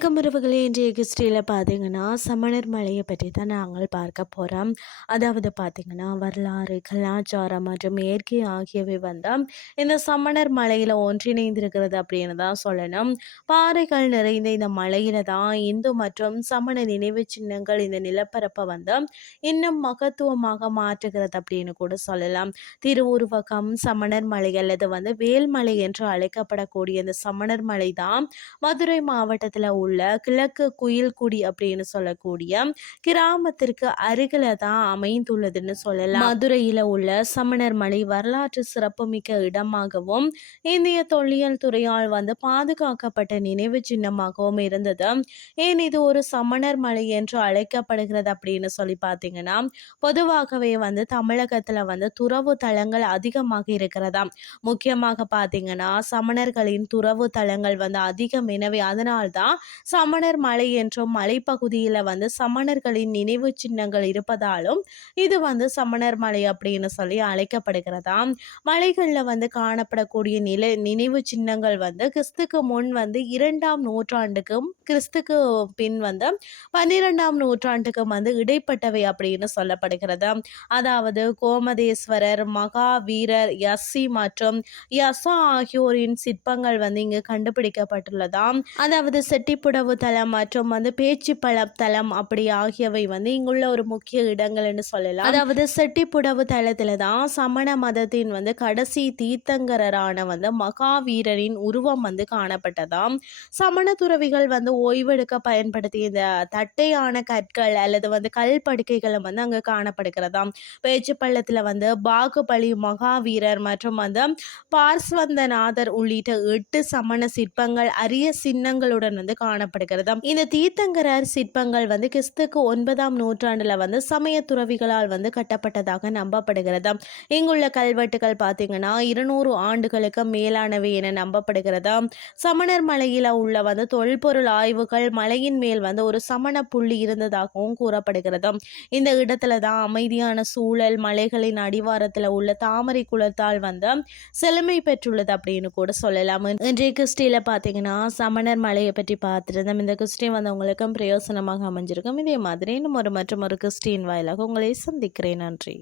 இன்றைய கிறிஸ்டியில் பார்த்தீங்கன்னா சமணர் மலையை பற்றி தான் நாங்கள் பார்க்க போகிறோம் அதாவது பார்த்தீங்கன்னா வரலாறு கலாச்சாரம் மற்றும் இயற்கை ஆகியவை வந்து இந்த சமணர் மலையில் ஒன்றிணைந்திருக்கிறது அப்படின்னு தான் சொல்லணும். பாறைகள் நிறைந்த இந்த மலையில் தான் இந்து மற்றும் சமண நினைவு சின்னங்கள் இந்த நிலப்பரப்பை வந்து இன்னும் மகத்துவமாக மாற்றுகிறது அப்படின்னு கூட சொல்லலாம். திருவுருவகம் சமணர் மலை அல்லது வந்து வேல்மலை என்று அழைக்கப்படக்கூடிய இந்த சமணர் மலை தான் மதுரை மாவட்டத்தில் உள்ள உள்ள கிழக்கு குயில்குடி அப்படின்னு சொல்லக்கூடிய கிராமத்திற்கு அருகில தான் அமைந்துள்ளதுன்னு சொல்லலாம். மதுரையில உள்ள சமணர் மலை வரலாற்று சிறப்புமிக்க இடமாகவும் இந்திய தொல்லியல் துறையால் வந்து பாதுகாக்கப்பட்ட நினைவு சின்னமாகவும் இருந்தது. ஏன் இது ஒரு சமணர் மலை என்று அழைக்கப்படுகிறது அப்படின்னு சொல்லி பார்த்தீங்கன்னா பொதுவாகவே வந்து தமிழகத்துல வந்து துறவு தலங்கள் அதிகமாக இருக்கிறதா? முக்கியமாக பார்த்தீங்கன்னா சமணர்களின் துறவு தலங்கள் வந்து அதிகம் எனவே அதனால்தான் சமணர் மலை என்றும் மலைப்பகுதியில் வந்து சமணர்களின் நினைவு சின்னங்கள் இருப்பதாலும் இது வந்து சமணர் மலை அப்படின்னு சொல்லி அழைக்கப்படுகிறதா? மலைகளில் வந்து காணப்படக்கூடிய நிலை நினைவு சின்னங்கள் வந்து கிறிஸ்துக்கு முன் வந்து இரண்டாம் நூற்றாண்டுக்கும் கிறிஸ்துக்கு பின் வந்து பன்னிரெண்டாம் நூற்றாண்டுக்கும் வந்து இடைப்பட்டவை அப்படின்னு சொல்லப்படுகிறது. அதாவது கோமதேஸ்வரர் மகாவீரர் யஸ்ஸி மற்றும் யசா ஆகியோரின் சிற்பங்கள் வந்து இங்கு கண்டுபிடிக்கப்பட்டுள்ளதாம். அதாவது செட்டி செட்டிப்புடவு தலம் மற்றும் வந்து பேச்சு பழம் தலம் அப்படி ஆகியவை வந்து இங்குள்ள ஒரு முக்கிய இடங்கள்னு சொல்லலாம். அதாவது செட்டிப்புடவு தலத்துல தான் சமண மதத்தின் வந்து கடைசி தீர்த்தங்கரரான வந்து மகாவீரரின் உருவம் வந்து காணப்பட்டதாம். சமண துறவிகள் வந்து ஓய்வெடுக்க பயன்படுத்திய இந்த தட்டையான கற்கள் அல்லது வந்து கல் படுக்கைகளும் வந்து அங்கு காணப்படுகிறதாம். பேச்சு பள்ளத்துல வந்து பாகுபலி மகாவீரர் மற்றும் வந்து பார்ஸ்வந்தநாதர் உள்ளிட்ட எட்டு சமண சிற்பங்கள் அரிய சின்னங்களுடன் வந்து காணப்படுகிறது இந்த தீர்த்தங்கரர் சிற்பங்கள் வந்து கிறிஸ்துக்கு ஒன்பதாம் நூற்றாண்டுல வந்து சமய துறவிகளால் வந்து கட்டப்பட்டதாக நம்பப்படுகிறது இங்குள்ள கல்வெட்டுகள் பார்த்தீங்கன்னா இருநூறு ஆண்டுகளுக்கு மேலானவை என நம்பப்படுகிறது சமணர் மலையில உள்ள வந்து தொல்பொருள் ஆய்வுகள் மலையின் மேல் வந்து ஒரு சமண புள்ளி இருந்ததாகவும் கூறப்படுகிறது இந்த இடத்துல தான் அமைதியான சூழல் மலைகளின் அடிவாரத்தில் உள்ள தாமரை குளத்தால் வந்து செழுமை பெற்றுள்ளது அப்படின்னு கூட சொல்லலாம். இன்றைய கிறிஸ்டியில் பார்த்தீங்கன்னா சமணர் மலையை பற்றி பார்த்துருந்தோம் இந்த கிறிஸ்டின் வந்தவங்களுக்கும் பிரயோசனமாக அமைஞ்சிருக்கும். இதே மாதிரி இன்னும் ஒரு மற்றும் ஒரு கிறிஸ்டின் வாயிலாக உங்களை சந்திக்கிறேன். நன்றி.